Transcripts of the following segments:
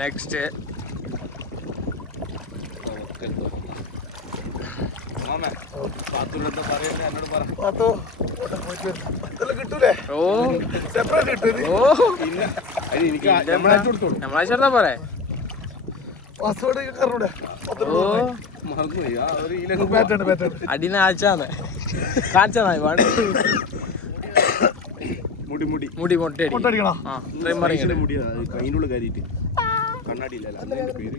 Next കിട്ടൂലേ? നമ്മളാ പോരെ അടിനെ ആഴ്ചാന്ന് കാണിച്ചാ മുടി മുട്ടടിക്കണം. കയ്യിലുള്ള കാര്യമായിട്ട് കണ്ണാടിയില്ല പേര്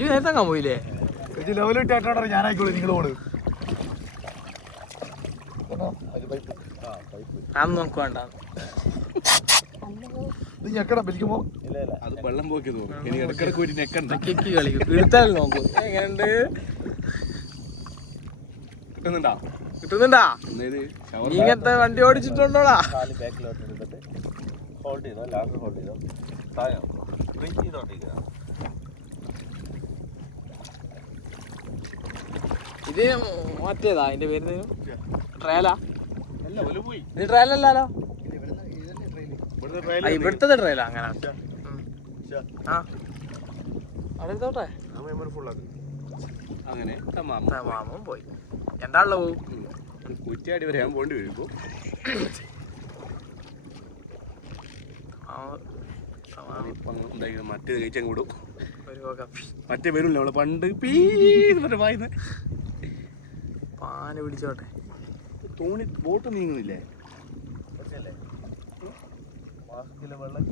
നേരത്തെ പോയില്ലേ ലെവലിട്ടാണ് ഞാനായിക്കോളൂ നിങ്ങൾ പോണ്. അന്ന് നമുക്ക് വേണ്ട ഇത് ഞെക്കണം വലിക്കുമ്പോ അത് വെള്ളം പോക്കി തോന്നും. ഇനി ഇടക്കിടക്ക് ഒരു നെക്കണ്ട കളിക്കും എടുത്താൽ നോക്കും എങ്ങനെയുണ്ട് കിട്ടുന്നുണ്ടാ കിട്ടുന്നുണ്ടാ? ഇങ്ങനത്തെ വണ്ടി ഓടിച്ചിട്ടുണ്ടോടാ? ഇത് മറ്റേതാ അതിന്റെ പേര് ട്രയലാ? ഇത് ട്രയലല്ലോ. ഇവിടുത്തെ ട്രയലാ? അങ്ങനെ ആ അവിടെ എടുത്തോട്ടെ. അങ്ങനെ മാമൻ പോയി. എന്താണല്ലോ കുറ്റിയാടി വരെ ഞാൻ പോണ്ടി വരും. മറ്റേ കഴിച്ചാൽ കൂടും. മറ്റേ വരില്ല നമ്മള് പണ്ട് പായുന്ന പാല് പിടിച്ചോട്ടെ. തോണി ബോട്ട് നീങ്ങുന്നില്ലേ? വെള്ളം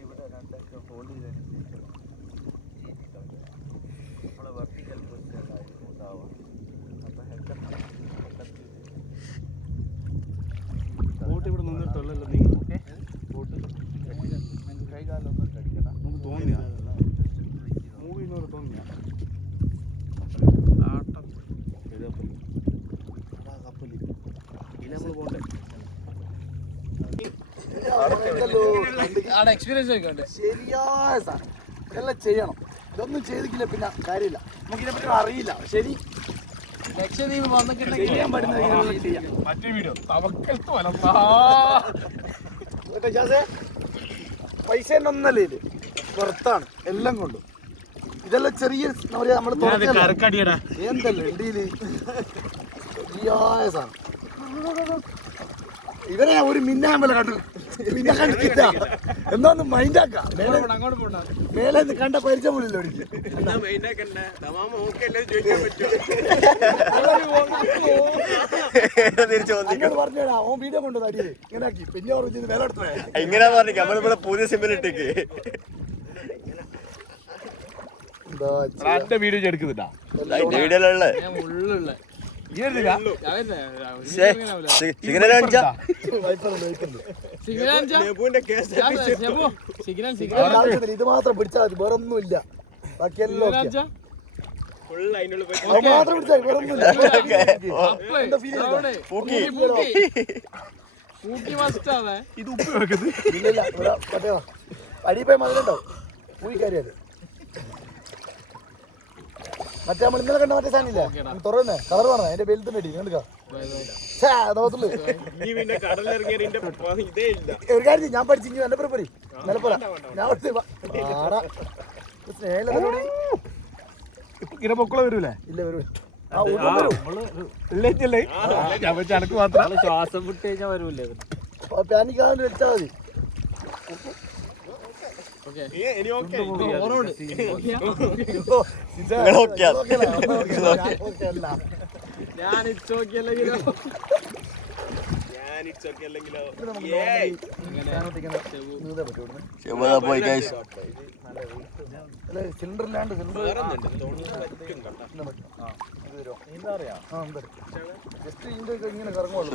ഇവിടെ രണ്ടൊക്കെ ഹോൾഡ് ചെയ്തതിന് നമ്മളെ വെർട്ടിക്കൽ പൊസിഷനിലായിരിക്കും ഉണ്ടാവുക. ബോട്ട് ഇവിടെ നിന്നിട്ടുള്ളല്ലോ നീങ്ങും. ബോട്ട് കൈകാലൊന്നും അടിക്കണ്ട. നമുക്ക് തോന്നിയ മൂവി തോന്നിയ നമ്മൾ പോകണ്ടേ? ശരിയായ സാർ എല്ലാം ചെയ്യണം. ഇതൊന്നും ചെയ്തിട്ടില്ല പിന്നെ കാര്യമില്ല. നമുക്കിതിനെ പറ്റി അറിയില്ല. ശരി, ലക്ഷദ്വീപ് ചെയ്യാൻ പറ്റുന്ന മറ്റേ വീഡിയോ പൈസ ഒന്നല്ലേ ഇത് പുറത്താണ് എല്ലാം കൊണ്ടും. ഇതെല്ലാം ചെറിയ നമ്മൾ എന്തല്ലേ ഇന്ത്യയില് ശരിയായ സാധനം. ഇവരെ ഒരു മിന്നാമ്പല കണ്ടു. പിന്നെ കണ്ടില്ല എന്നൊന്ന് മൈൻഡാക്കാം. മേലെ കണ്ട പരിചയം പോലില്ല എനിക്ക്. പറഞ്ഞാ ഓൻ വീഡിയോ കൊണ്ടു അടിയത് ഇങ്ങനെ ആക്കി. പിന്നെ ഓർമ്മ വില എടുത്തു ഇങ്ങനെ പറഞ്ഞു നമ്മളിവിടെ പുതിയ സിമ്പിളിട്ടേക്ക് വീഡിയോ എടുക്കുന്നുണ്ടാ? വീഡിയോയിലുള്ള ഇത് മാത്രം പിടിച്ചാൽ മതി, വേറൊന്നുമില്ല. ബാക്കിയെല്ലാം മാത്രം പിടിച്ചാൽ വേറൊന്നുമില്ല. ഇത് ഉപ്പ് വെക്കുന്നത് ഇല്ല. അടിപ്പോയി മതിലുണ്ടാവും പൂയിക്കാരിയത്. മറ്റേ നമ്മൾ ഇന്നലെ കണ്ട മറ്റേ സാധനം ഇല്ലേ തുറന്നേ കളർ പറഞ്ഞ അതിന്റെ വലുത്തിന്റെ അടി കണ്ടുക. ഒരു കാര്യം ഞാൻ പഠിച്ചു എന്റെ പേര് നിലപ്പുറ ഞാൻ ഇങ്ങനെ പൊക്കള വരൂലേ? ഇല്ല വരൂ. ചനക്ക് മാത്രം ശ്വാസം വിട്ട് കഴിഞ്ഞാൽ വരൂല്ലേ? പാനിക്കാതെ വെച്ചാൽ മതി. സിലിണ്ടറിലാണ്ട് ഇങ്ങനെ കറങ്ങുള്ളൂ.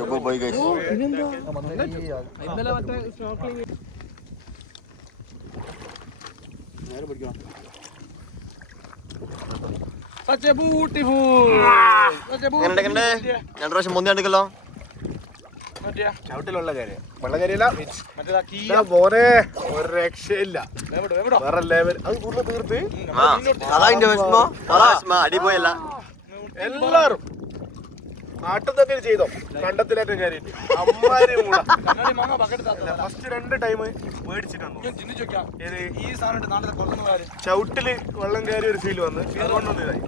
രണ്ട് പ്രാവശ്യം മുന്തി കണ്ടിക്കല്ലോ. ചവിട്ടിലുള്ള കാര്യം വെള്ളക്കാരിയല്ല മോനെ ഒരു രക്ഷയില്ല വേറെ ലെവൽ അത് കൂടുതൽ തീർത്ത് അടിപോയല്ല എല്ലാരും നാട്ടിൽ ചെയ്തോ കണ്ടത്തിലേറ്റം കയറിയിട്ട് അമ്മാരി മൂട ഫസ്റ്റ് 2 ടൈം മേടിച്ചിട്ടുണ്ട് ചവിട്ടില് വെള്ളം കയറി ഒരു ഫീൽ വന്ന് അതുകൊണ്ടൊന്നും ഇതായി